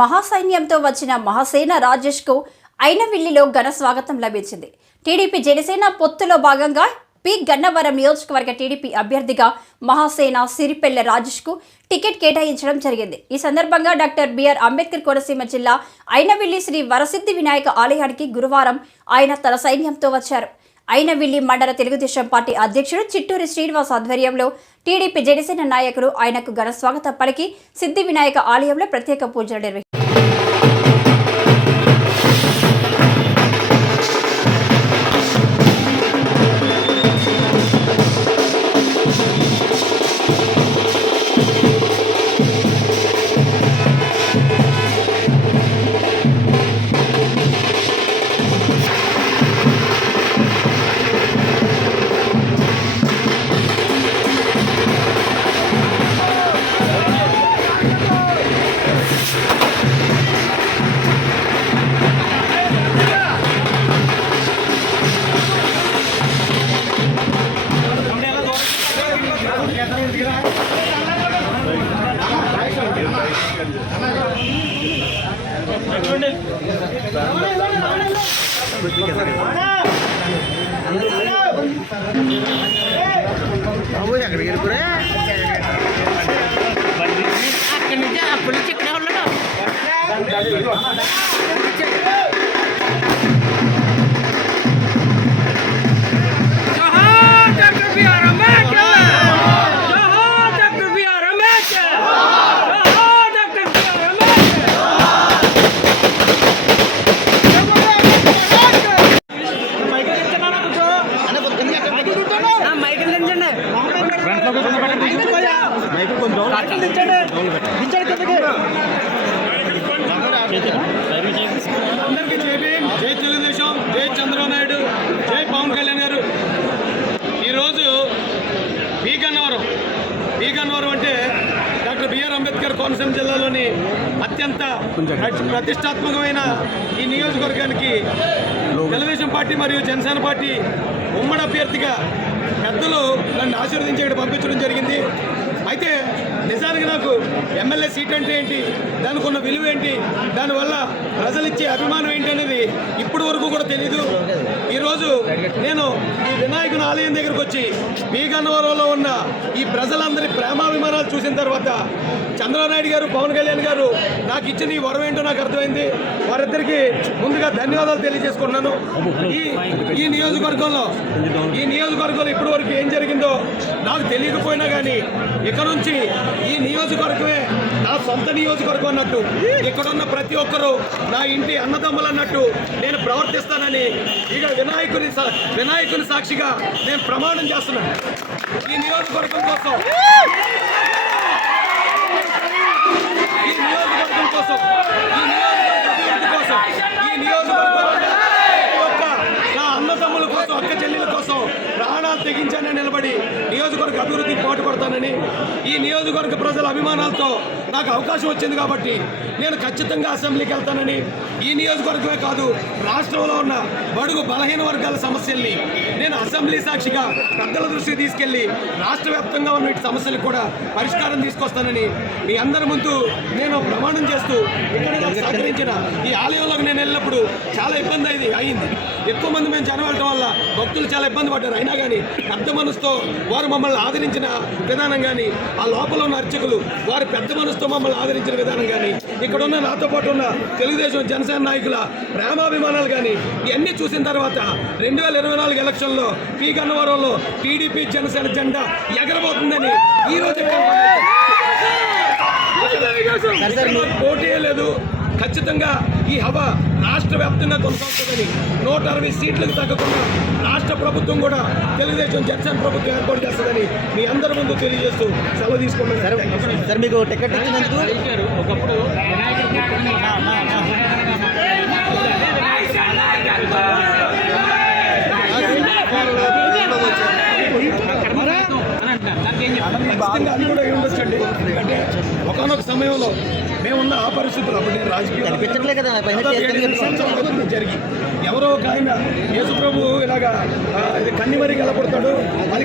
మహాసైన్యంతో వచ్చిన మహాసేన రాజేష్కు అయినవిల్లిలో ఘన స్వాగతం లభించింది. టీడీపీ జనసేన పొత్తులో భాగంగా పి. గన్నవరం నియోజకవర్గ టీడీపీ అభ్యర్థిగా మహాసేన సిరిపెల్ల రాజేష్కు టికెట్ కేటాయించడం జరిగింది. ఈ సందర్భంగా డాక్టర్ బిఆర్ అంబేద్కర్ కోనసీమ జిల్లా అయినవిల్లి శ్రీ వరసిద్ధి వినాయక ఆలయానికి గురువారం ఆయన తన సైన్యంతో వచ్చారు. అయినవిల్లి మండల తెలుగుదేశం పార్టీ అధ్యక్షుడు చిట్టూరి శ్రీనివాస్ ఆధ్వర్యంలో టీడీపీ జనసేన నాయకులు ఆయనకు ఘన స్వాగతం పలికి సిద్ధి వినాయక ఆలయంలో ప్రత్యేక పూజలు నిర్వహించారు. అక్కడి నుంచి అప్పటి నుంచి ఇక్కడే ఉన్నాడు? కోనసీమ జిల్లాలోని అత్యంత ప్రతి- ప్రతిష్టాత్మకమైన ఈ నియోజకవర్గానికి తెలుగుదేశం పార్టీ మరియు జనసేన పార్టీ ఉమ్మడి అభ్యర్థిగా పెద్దలు నన్ను ఆశీర్వదించి ఇక్కడ పంపించడం జరిగింది. అయితే నిజానికి నాకు ఎమ్మెల్యే సీట్ అంటే ఏంటి? దానికి ఉన్న విలువ ఏంటి? దానివల్ల ప్రజలు ఇచ్చే అభిమానం ఏంటి అనేది ఇప్పటి వరకు కూడా తెలీదు. ఈరోజు నేను ఈ వినాయకుని ఆలయం దగ్గరకు వచ్చి మీ గన్నవరంలో ఉన్న ఈ ప్రజలందరి ప్రేమాభిమానాలు చూసిన తర్వాత చంద్రబాబు నాయుడు గారు పవన్ కళ్యాణ్ గారు నాకు ఇచ్చిన ఈ వరం ఏంటో నాకు అర్థమైంది. వారిద్దరికి ముందుగా ధన్యవాదాలు తెలియజేసుకున్నాను ఈ ఈ నియోజకవర్గంలో ఈ నియోజకవర్గంలో ఇప్పటి వరకు ఏం జరిగిందో నాకు తెలియకపోయినా కానీ ఇక్కడ నుంచి ఈ నియోజకవర్గమే నా సొంత నియోజకవర్గం అన్నట్టు ఇక్కడున్న ప్రతి ఒక్కరూ నా ఇంటి అన్నదమ్ములు అన్నట్టు నేను ప్రవర్తిస్తానని ఇక వినాయకుని వినాయకుని సాక్షిగా నేను ప్రమాణం చేస్తున్నాను ఈ నియోజకవర్గం కోసం. ఈ నియోజకవర్గం కోసం. ఈ నియోజకవర్గ అభివృద్ధి కోసం. ఈ నియోజకవర్గం ఒక్క నా అన్నదమ్ముల కోసం అక్క చెల్లెల కోసం ప్రాణాలు తెగించానని నిలబడి చేస్తానని ఈ నియోజకవర్గ ప్రజల అభిమానాలతో నాకు అవకాశం వచ్చింది కాబట్టి నేను ఖచ్చితంగా అసెంబ్లీకి వెళ్తానని ఈ నియోజకవర్గమే కాదు రాష్ట్రంలో ఉన్న బడుగు బలహీన వర్గాల సమస్యల్ని నేను అసెంబ్లీ సాక్షిగా పెద్దల దృష్టికి తీసుకెళ్ళి రాష్ట్ర వ్యాప్తంగా ఉన్న సమస్యలు సమస్యలకు కూడా పరిష్కారం తీసుకొస్తానని మీ అందరి ముందు నేను ప్రమాణం చేస్తూ ఇక్కడ సహకరించిన ఈ ఆలయంలోకి నేను వెళ్ళినప్పుడు చాలా ఇబ్బంది అయింది. ఎక్కువ మంది మేము జనం వెళ్ళడం వల్ల భక్తులు చాలా ఇబ్బంది పడ్డారు. అయినా కానీ పెద్ద మనసుతో వారు మమ్మల్ని ఆదరించిన విధానం కానీ ఆ లోపల ఉన్న అర్చకులు వారి పెద్ద మనసుతో మమ్మల్ని ఆదరించిన విధానం కానీ ఇక్కడ ఉన్న నాతో పాటు ఉన్న తెలుగుదేశం జనసేన నాయకుల ప్రేమాభిమానాలు కానీ ఇవన్నీ చూసిన తర్వాత రెండు వేల ఇరవై నాలుగు ఎలక్షన్లో పీ. గన్నవరంలో టీడీపీ జనసేన జెండా ఎగరబోతుందని ఈ రోజు పోటీ లేదు. ఖచ్చితంగా ఈ హవా రాష్ట్ర వ్యాప్తంగా కొనసాగుతుందని నూట అరవై సీట్లకు తగ్గకుండా రాష్ట్ర ప్రభుత్వం కూడా తెలుగుదేశం జనసేన ప్రభుత్వం ఏర్పాటు చేస్తుందని మీ అందరి ముందు తెలియజేస్తూ సెలవు తీసుకున్నాను సార్ మీకు టికెట్ ఇచ్చినందుకు ఒకప్పుడు ఒకనొక సమయంలో మేమున్న ఆ పరిస్థితులు అప్పుడు నేను రాజకీయ కనిపించట్లే కదా, పైన దాదాపు చేతులు ఏడెనిమిది సంవత్సరాల క్రితం జరిగి ఎవరో ఒక ఆయన యేసు ప్రభు ఇలాగా ఆ, ఇది కన్నిమరి గెలపడతాడు అది